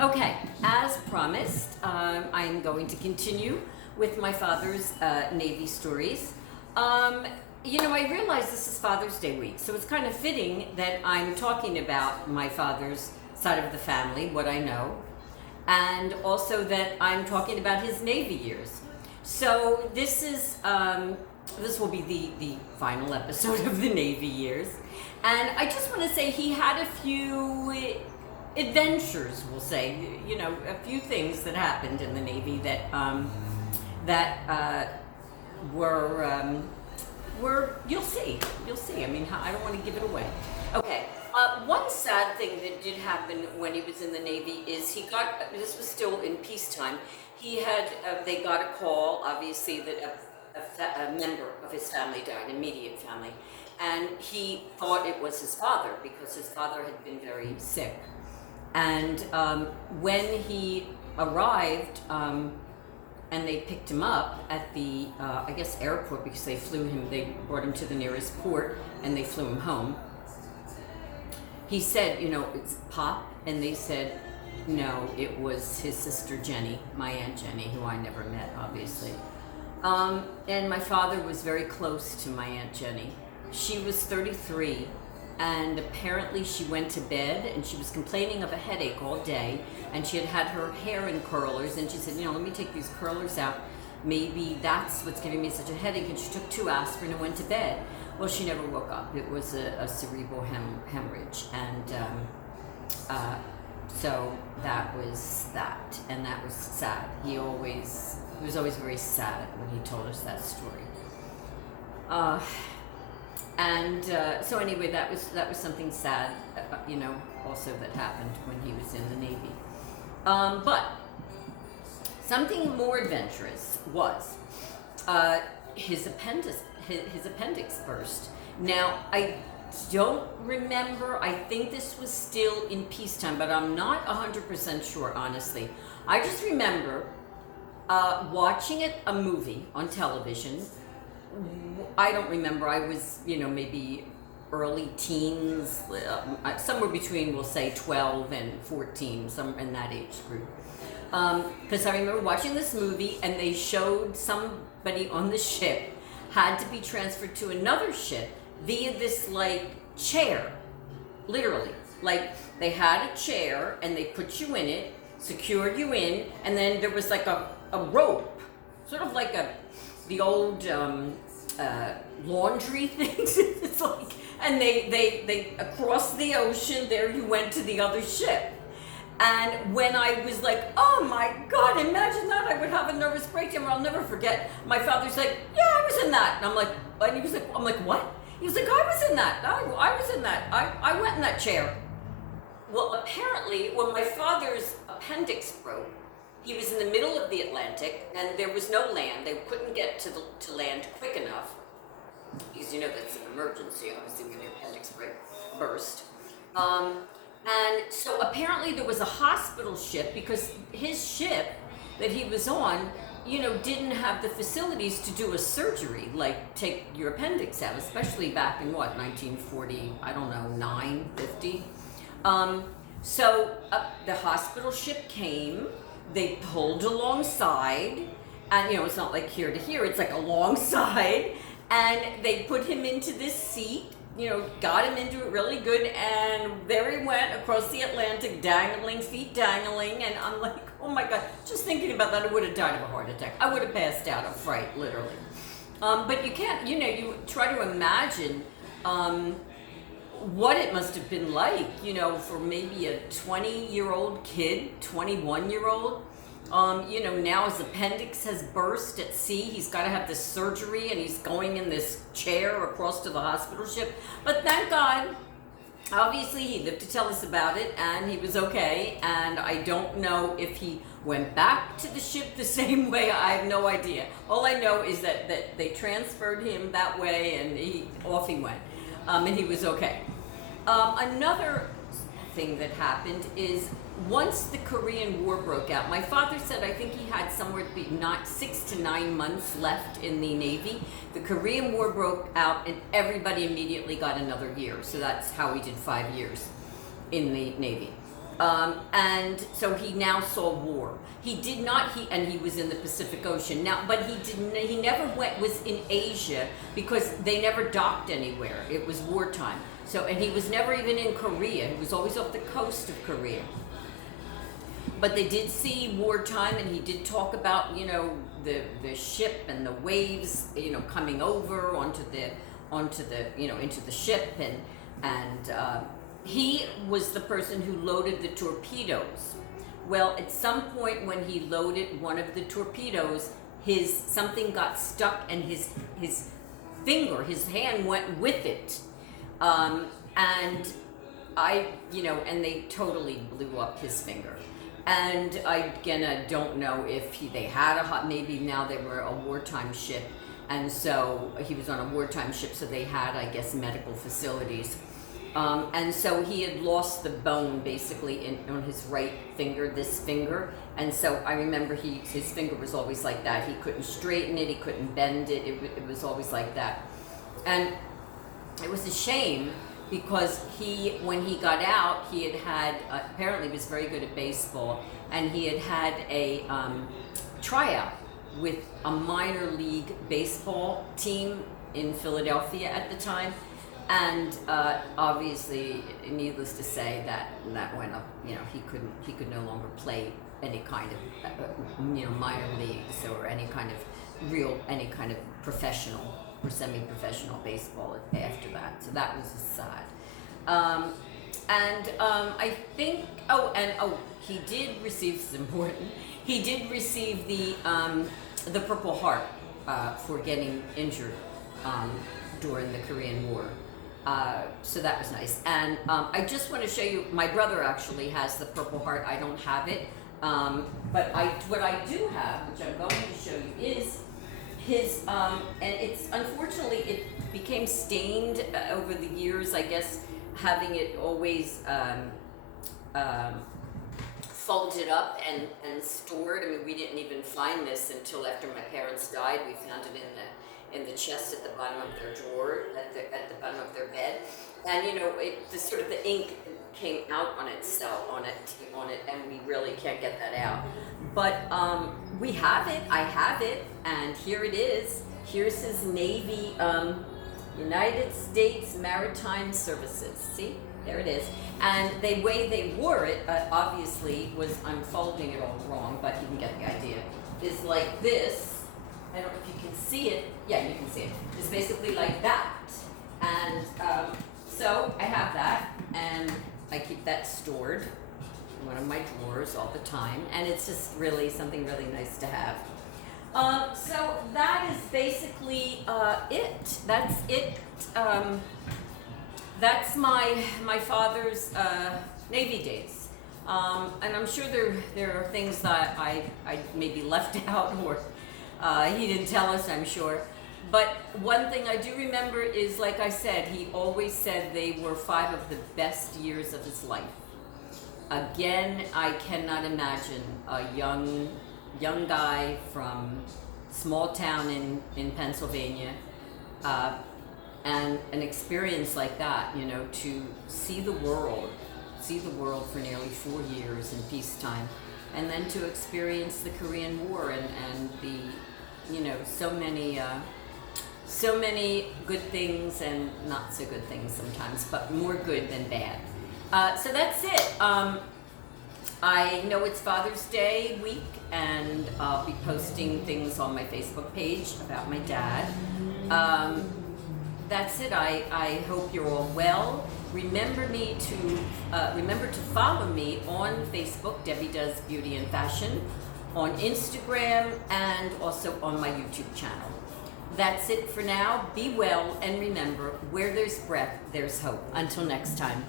Okay, as promised, I'm going to continue with my father's Navy stories. I realize this is Father's Day week, so it's kind of fitting that I'm talking about my father's side of the family, what I know, and also that I'm talking about his Navy years. So this will be the final episode of the Navy years, and I just want to say he had a few adventures, we'll say, a few things that happened in the Navy that were you'll see. I mean, I don't want to give it away. Okay. One sad thing that did happen when he was in the Navy is this was still in peacetime, they got a call, obviously, that a member of his family died, immediate family, and he thought it was his father because his father had been very sick. And when he arrived, and they picked him up at the, I guess, airport, because they brought him to the nearest port and they flew him home. He said, it's Pop, and they said, no, it was his sister Jenny, my Aunt Jenny, who I never met, obviously. And my father was very close to my Aunt Jenny. She was 33. And apparently she went to bed and she was complaining of a headache all day, and she had her hair in curlers, and she said, let me take these curlers out. Maybe that's what's giving me such a headache. And she took 2 aspirin and went to bed. Well, she never woke up. It was a cerebral hemorrhage. And so that was that. And that was sad. He was always very sad when he told us that story. So anyway, that was something sad, also that happened when he was in the Navy. But something more adventurous was his appendix burst. Now, I don't remember. I think this was still in peacetime, but I'm not 100% sure, honestly. I just remember watching a movie on television. I don't remember. I was, maybe early teens, somewhere between, we'll say, 12 and 14, somewhere in that age group. Because I remember watching this movie, and they showed somebody on the ship had to be transferred to another ship via this, chair, literally. They had a chair, and they put you in it, secured you in, and then there was, a rope, sort of like the old laundry things. It's and they across the ocean, there you went to the other ship. And when I was like, oh my God, imagine that, I would have a nervous breakdown. I'll never forget. My father's like, yeah, I was in that. And I'm like, what? He was like, I was in that. I was in that. I went in that chair. Well, apparently, when my father's appendix broke, he was in the middle of the Atlantic, and there was no land. They couldn't get to land quick enough, because that's an emergency, obviously, when the appendix burst. And so apparently there was a hospital ship, because his ship that he was on, didn't have the facilities to do a surgery, like take your appendix out, especially back in 1940, I don't know, 50. So the hospital ship came. They pulled alongside, and it's not like here to here, it's like alongside, and they put him into this seat, got him into it really good, and there he went across the Atlantic, dangling, feet dangling, and I'm like, oh my God, just thinking about that, I would have died of a heart attack. I would have passed out of fright, literally. But you can't, you try to imagine what it must have been like, for maybe a 20-year-old kid, 21-year-old. Now his appendix has burst at sea. He's got to have this surgery, and he's going in this chair across to the hospital ship. But thank God, obviously he lived to tell us about it, and he was okay. And I don't know if he went back to the ship the same way. I have no idea. All I know is that they transferred him that way, and off he went. And he was okay. Another thing that happened is once the Korean War broke out, my father said I think he had somewhere between 6 to 9 months left in the Navy. The Korean War broke out, and everybody immediately got another year. So that's how we did 5 years in the Navy. And so he now saw war. He did not. He was in the Pacific Ocean now, but he didn't. He never was in Asia because they never docked anywhere. It was wartime. So, and he was never even in Korea. He was always off the coast of Korea. But they did see wartime, and he did talk about the ship and the waves coming over onto the into the ship, and he was the person who loaded the torpedoes. Well, at some point when he loaded one of the torpedoes, something got stuck, and his hand went with it, and they totally blew up his finger. And I don't know if they had maybe now they were a wartime ship, and so he was on a wartime ship, so they had, I guess, medical facilities. And so he had lost the bone basically on his right finger, this finger. And so I remember his finger was always like that. He couldn't straighten it, he couldn't bend it, it was always like that. And it was a shame because when he got out, he had apparently was very good at baseball, and he had a tryout with a minor league baseball team in Philadelphia at the time. And obviously, needless to say, that went up. He could no longer play any kind of minor leagues or any kind of professional or semi-professional baseball after that. So that was sad. I think. He did receive. This is important. He did receive the Purple Heart for getting injured during the Korean War. So that was nice. And I just want to show you, my brother actually has the Purple Heart. I don't have it. But what I do have, which I'm going to show you, is his, and it's, unfortunately, it became stained over the years, I guess, having it always folded up and stored. I mean, we didn't even find this until after my parents died. We found it in the chest at the bottom of their drawer, at the bottom of their bed, and the ink came out on it, and we really can't get that out. But we have it. I have it, and here it is. Here's his Navy, United States Maritime Services. See, there it is. And the way they wore it, obviously, I'm folding it all wrong, but you can get the idea. Is like this. I don't know if you can see it. Yeah, you can see it. It's basically like that. And so I have that, and I keep that stored in one of my drawers all the time. And it's just really something really nice to have. So that is basically it. That's it. That's my father's Navy days. And I'm sure there are things that I maybe left out or he didn't tell us, I'm sure. But one thing I do remember is, like I said, he always said they were 5 of the best years of his life. Again, I cannot imagine a young guy from small town in Pennsylvania, and an experience like that, to see the world for nearly 4 years in peacetime, and then to experience the Korean War and the, so many good things and not so good things sometimes, but more good than bad. So that's it. I know it's Father's Day week, and I'll be posting things on my Facebook page about my dad. That's it. I hope you're all well. Remember to follow me on Facebook, Debbie Does Beauty and Fashion, on Instagram, and also on my YouTube channel. That's it for now. Be well, and remember, where there's breath, there's hope. Until next time.